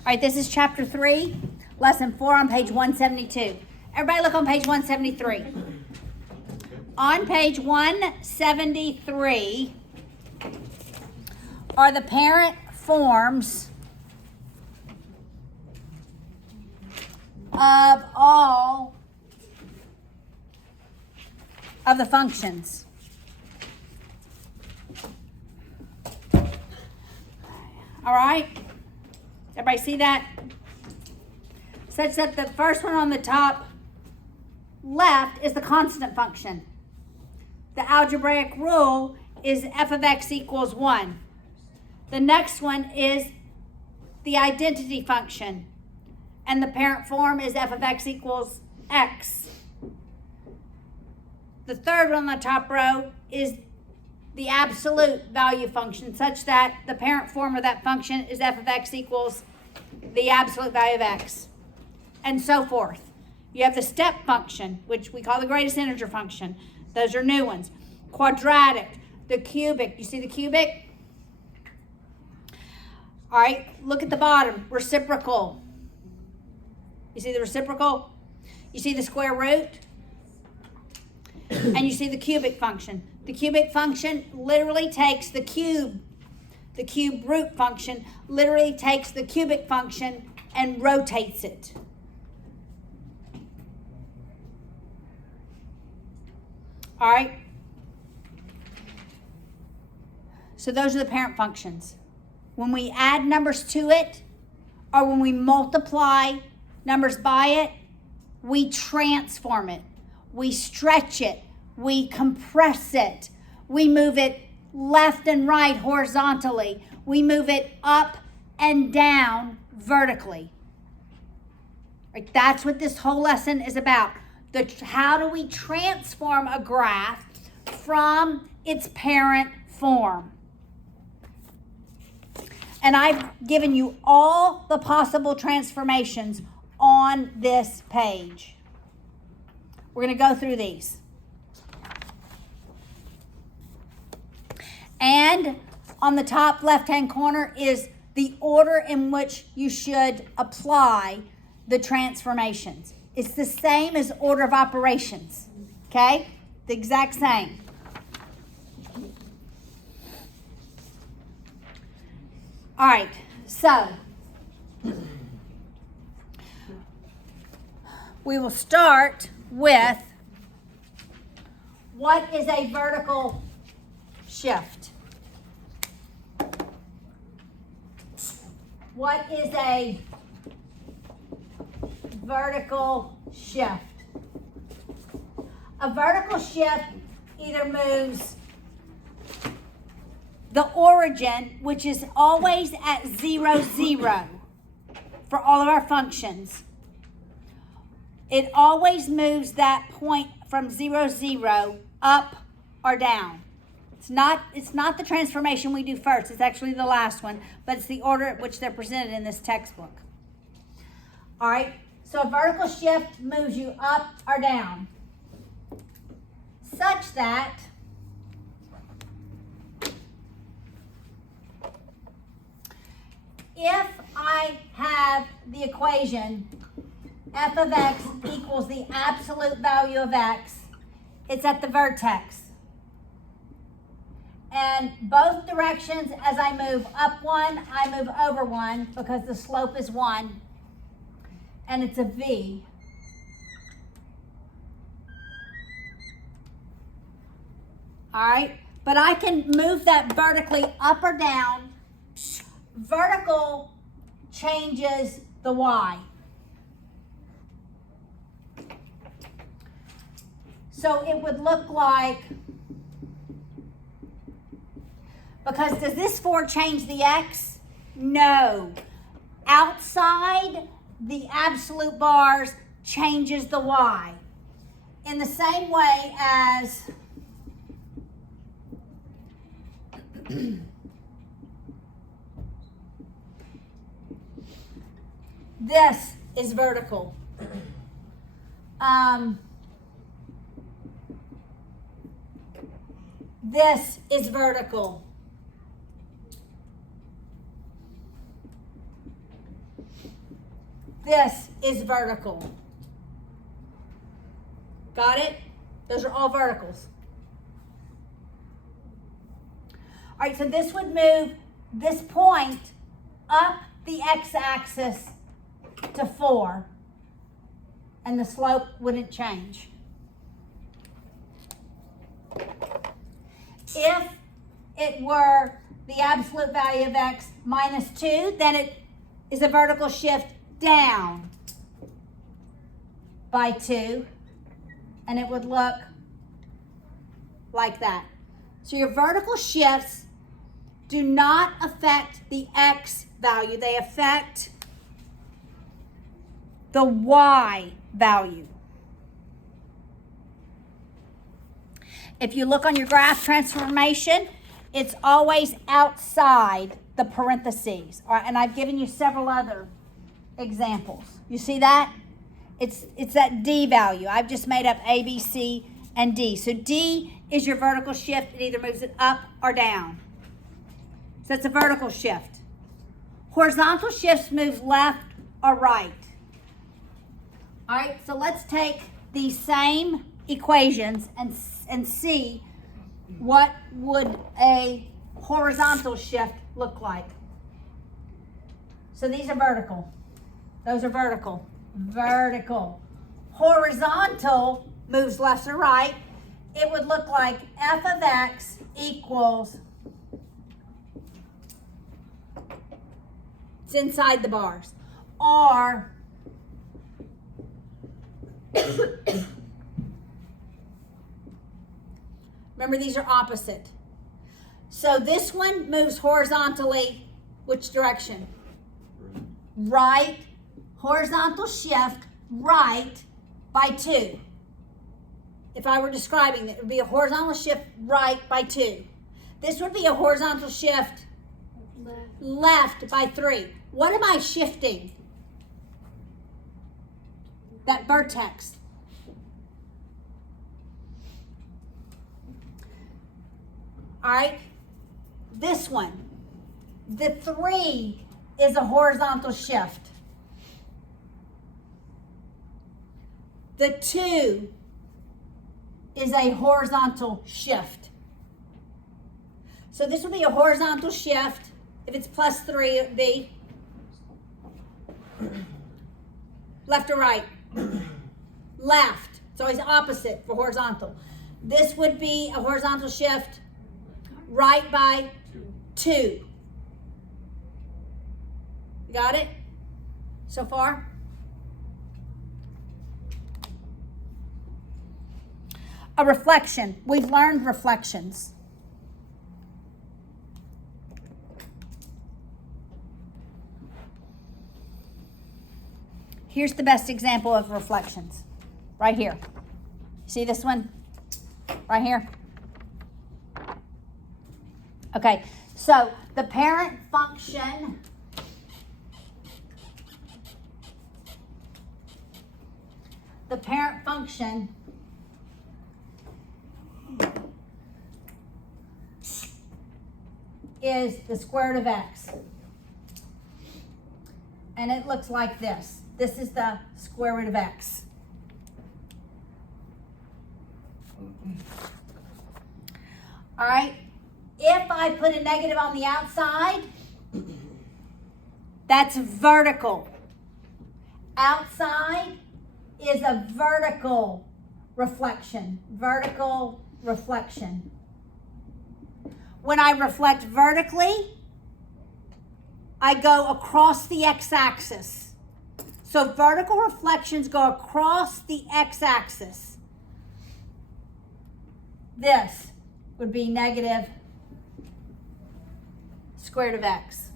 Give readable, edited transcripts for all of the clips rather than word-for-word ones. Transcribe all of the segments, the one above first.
All right, this is chapter 3, lesson 4 on page 172. Everybody look on page 173. On page 173 are the parent forms of all of the functions. All right? Everybody see that? Such that the first one on the top left is the constant function. The algebraic rule is f of x equals 1. The next one is the identity function. And the parent form is f of x equals x. The third one on the top row is the absolute value function, such that the parent form of that function is f of x equals the absolute value of x, and so forth. You have the step function, which we call the greatest integer function. Those are new ones. Quadratic, the cubic. You see the cubic? All right, look at the bottom. Reciprocal. You see the reciprocal? You see the square root? And you see the cubic function. The cubic function literally takes the cube root function literally takes the cubic function and rotates it. All right? So those are the parent functions. When we add numbers to it, or when we multiply numbers by it, we transform it. We stretch it. We compress it. We move it left and right horizontally. We move it up and down vertically. Right? That's what this whole lesson is about. How do we transform a graph from its parent form? And I've given you all the possible transformations on this page. We're going to go through these. And on the top left-hand corner is the order in which you should apply the transformations. It's the same as order of operations, okay? The exact same. All right, so we will start with what is a vertical shift? What is a vertical shift? A vertical shift either moves the origin, which is always at 0, 0 for all of our functions. It always moves that point from 0, 0 up or down. It's not the transformation we do first. It's actually the last one, but it's the order at which they're presented in this textbook. All right, so a vertical shift moves you up or down, such that if I have the equation f of x equals the absolute value of x, it's at the vertex. And both directions, as I move up 1, I move over 1 because the slope is 1. And it's a V. All right? But I can move that vertically up or down. Vertical changes the Y. So it would look like, because does this 4 change the X? No. Outside the absolute bars changes the Y. In the same way as this is vertical. This is vertical. This is vertical. Got it? Those are all verticals. All right, so this would move this point up the x-axis to 4, and the slope wouldn't change. If it were the absolute value of x minus 2, then it is a vertical shift down by 2, and it would look like that. So your vertical shifts do not affect the x value. They affect the y value. If you look on your graph transformation, it's always outside the parentheses. All right, and I've given you several other examples. You see that? It's that D value. I've just made up A, B, C, and D. So D is your vertical shift. It either moves it up or down. So it's a vertical shift. Horizontal shifts move left or right. All right, so let's take these same equations and see what would a horizontal shift look like. So these are vertical. Those are vertical. Vertical. Horizontal moves left or right. It would look like f of x equals, it's inside the bars, or remember, these are opposite. So this one moves horizontally, which direction? Right. Horizontal shift right by 2. If I were describing it, it would be a horizontal shift right by 2. This would be a horizontal shift left by 3. What am I shifting? That vertex. All right, this one, the 3 is a horizontal shift. The 2 is a horizontal shift. So this would be a horizontal shift. If it's plus 3, it would be left or right? Left. It's always opposite for horizontal. This would be a horizontal shift right by 2. You got it so far? A reflection. We've learned reflections. Here's the best example of reflections. Right here. See this one? Right here. Okay, so the parent function is the square root of x. And it looks like this. This is the square root of x. All right. If I put a negative on the outside, that's vertical. Outside is a vertical reflection. Vertical reflection. When I reflect vertically, I go across the x-axis. So vertical reflections go across the x-axis. This would be negative square root of x.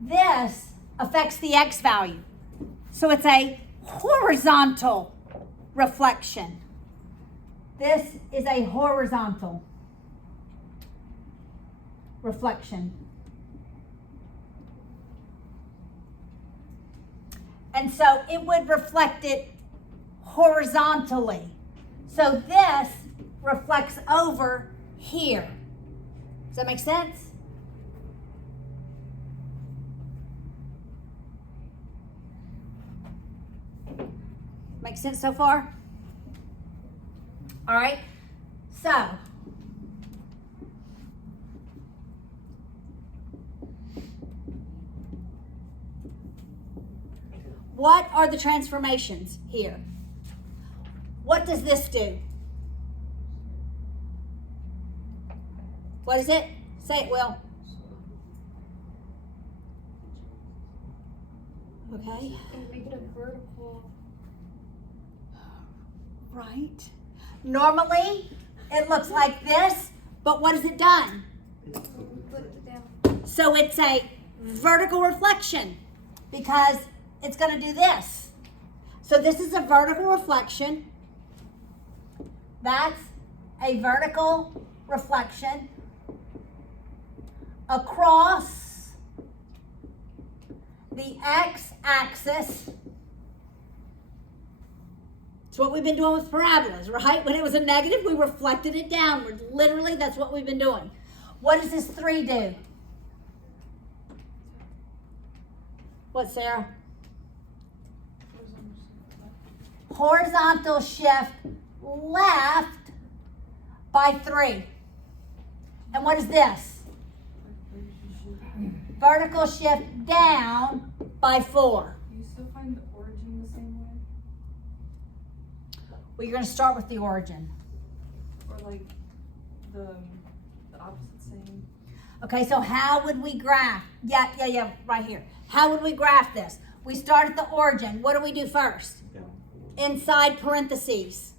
This affects the x value. So it's a horizontal reflection. This is a horizontal reflection. And so it would reflect it horizontally. So this reflects over here. Does that make sense? Make sense so far? All right. So what are the transformations here? What does this do? What is it? Say it, Will. Okay. Make it a vertical. Right. Normally, it looks like this, but what has it done? Flip it down. So it's a vertical reflection because it's going to do this. So this is a vertical reflection. That's a vertical reflection across the x-axis. It's what we've been doing with parabolas, right? When it was a negative, we reflected it downward. Literally, that's what we've been doing. What does this 3 do? What, Sarah? Horizontal shift left by 3. And what is this? Vertical shift down by 4. Do you still find the origin the same way? Well, you're going to start with the origin. Or like the opposite same? Okay, so how would we graph? Yeah, right here. How would we graph this? We start at the origin. What do we do first? Inside parentheses.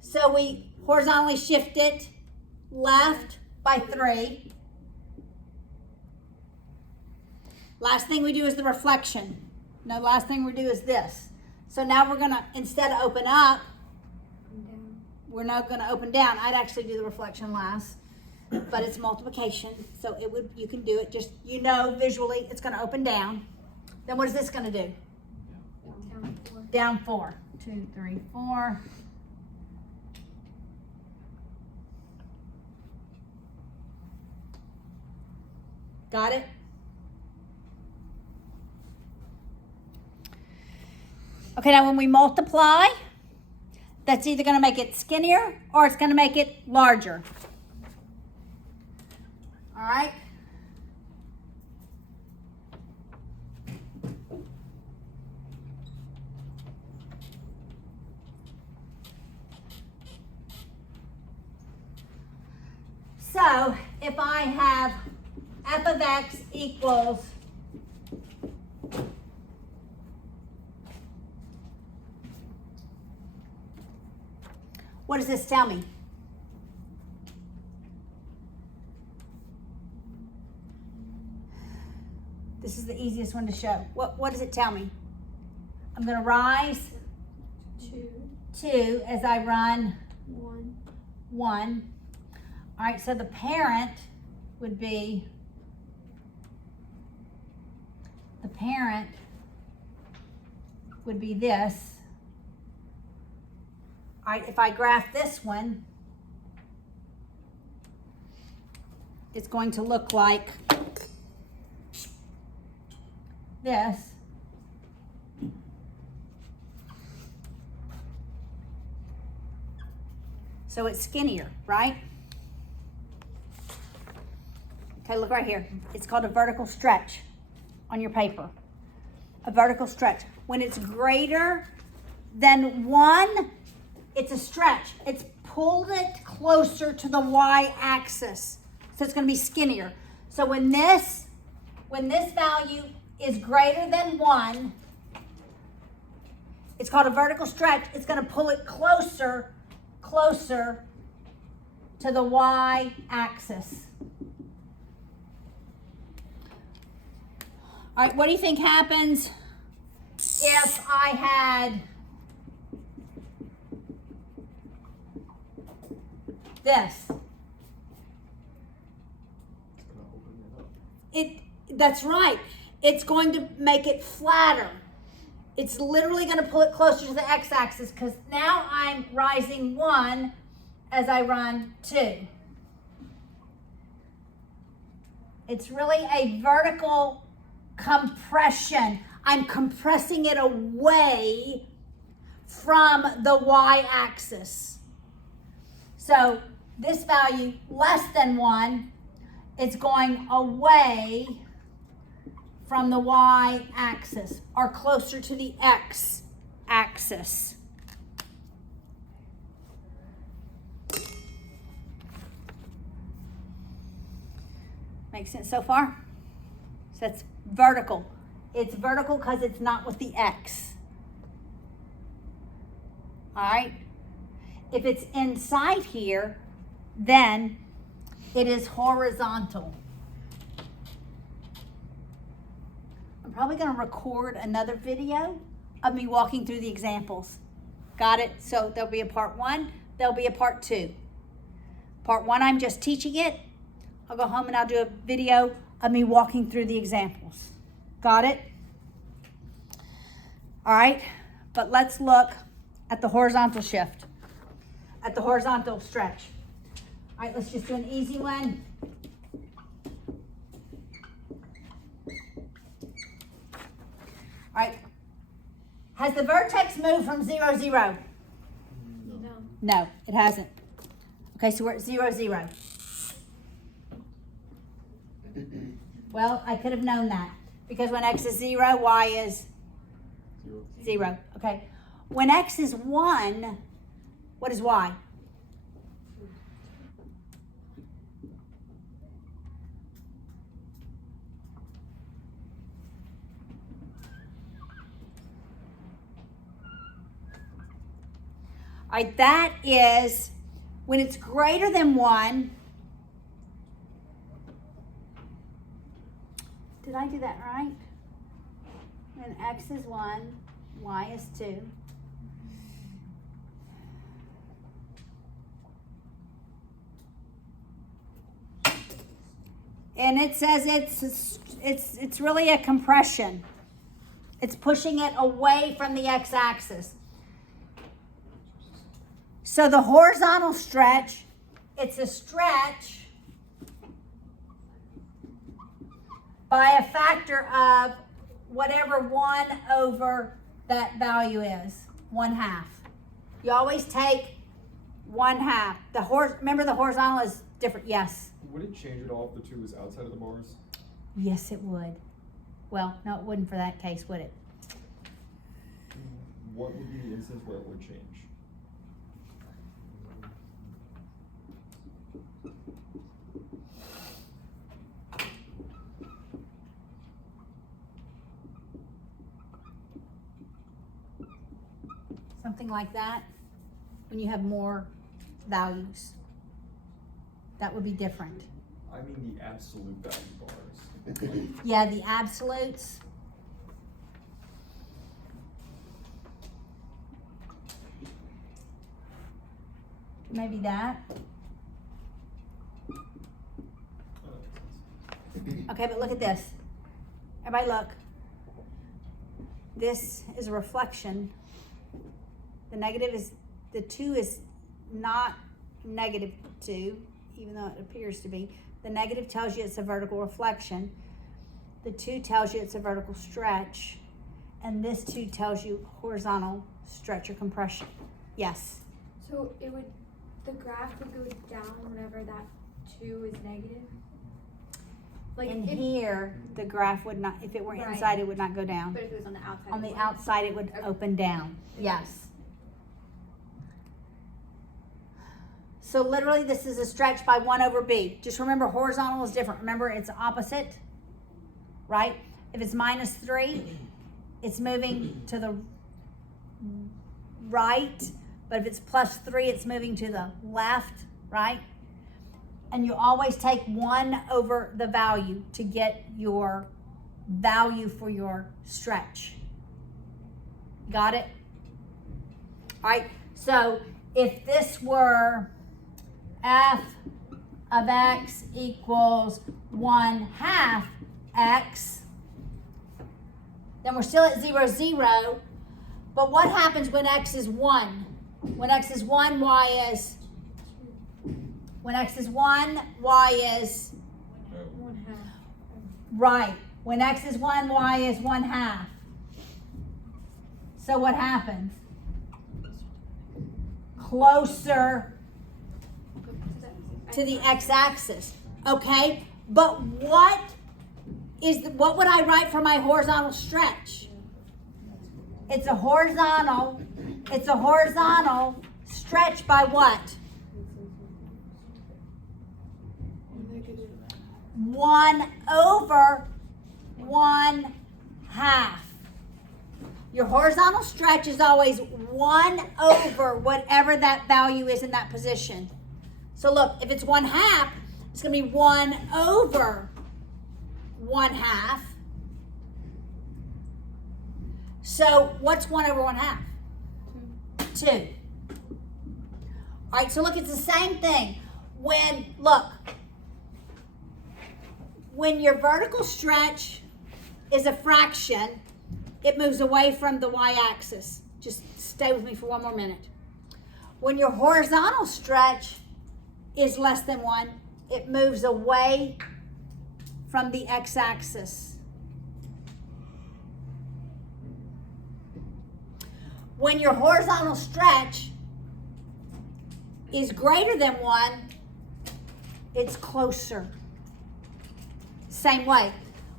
So we horizontally shift it left by 3. Last thing we do is the reflection. No, last thing we do is this. So now we're gonna, instead of open up, we're not gonna open down. I'd actually do the reflection last, but it's multiplication. So it would, you can do it just, you know, visually it's gonna open down. Then what is this gonna do? Down 4. Down 4. 2, 3, 4. Got it? Okay, now when we multiply, that's either going to make it skinnier or it's going to make it larger. All right? So, if I have f of x equals what does this tell me? This is the easiest one to show. What does it tell me? I'm going to rise 2 as I run 1. All right, so the parent would be, this. All right, if I graph this one, it's going to look like this. So it's skinnier, right? Okay, look right here. It's called a vertical stretch on your paper. A vertical stretch. When it's greater than 1, it's a stretch. It's pulled it closer to the y-axis. So it's going to be skinnier. So when this value is greater than 1, it's called a vertical stretch. It's going to pull it closer to the y-axis. All right, what do you think happens if I had this? That's right. It's going to make it flatter. it's literally going to pull it closer to the x-axis because now I'm rising 1 as I run 2. It's really a vertical compression. I'm compressing it away from the y-axis. So this value less than 1, it's going away from the y-axis or closer to the x-axis. Make sense so far? So that's vertical. It's vertical because it's not with the x. All right? If it's inside here, then it is horizontal. I'm probably going to record another video of me walking through the examples. Got it? So there'll be a part 1, there'll be a part 2. Part 1, I'm just teaching it. I'll go home and I'll do a video of me walking through the examples. Got it? All right, but let's look at the horizontal shift, at the horizontal stretch. All right, let's just do an easy one. All right, has the vertex moved from 0, 0? No. No, it hasn't. Okay, so we're at 0, 0. Well, I could have known that because when x is 0, y is 0. Okay. When x is 1, what is y? All right, that is when it's greater than 1. Did I do that right? When x is 1, y is 2. And it says it's really a compression. It's pushing it away from the x-axis. So the horizontal stretch, it's a stretch by a factor of whatever 1 over that value is, 1/2. You always take 1/2. Remember the horizontal is different, yes. Would it change at all if the 2 was outside of the bars? Yes, it would. Well, no, it wouldn't for that case, would it? What would be the instance where it would change? Something like that, when you have more values. That would be different. I mean the absolute value bars. Yeah, the absolutes. Maybe that. Okay, but look at this. Everybody look. This is a reflection. The 2 is not -2, even though it appears to be. The negative tells you it's a vertical reflection. The 2 tells you it's a vertical stretch. And this 2 tells you horizontal stretch or compression. Yes? So the graph would go down whenever that 2 is negative? Like In here, the graph would not, if it were Right. inside, it would not go down. But if it was on the outside? On it the would? outside, it would Okay. open down. Yes. So literally, this is a stretch by 1 over b. Just remember, horizontal is different. Remember, it's opposite, right? If it's -3, it's moving to the right. But if it's +3, it's moving to the left, right? And you always take 1 over the value to get your value for your stretch. Got it? All right, so if this were f of x equals 1/2 x, then we're still at 0, 0. But what happens when x is 1? When x is 1, y is? When x is 1, y is? 1/2. Right. When x is 1, y is 1/2. So what happens? Closer to the x-axis. Okay? But what would I write for my horizontal stretch? It's a horizontal stretch by what? 1/1/2. Your horizontal stretch is always 1/, whatever that value is in that position. So look, if it's 1/2, it's going to be 1/1/2. So what's 1/1/2? 2. All right, so look, it's the same thing. When your vertical stretch is a fraction, it moves away from the y-axis. Just stay with me for one more minute. When your horizontal stretch is less than 1, it moves away from the x-axis. When your horizontal stretch is greater than 1, it's closer. Same way.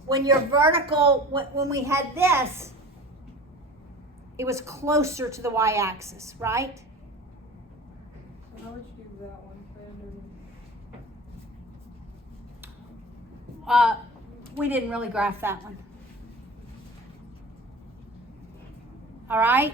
When your vertical, when we had this, it was closer to the y-axis, right? How would you do that one, Brandon? We didn't really graph that one. All right?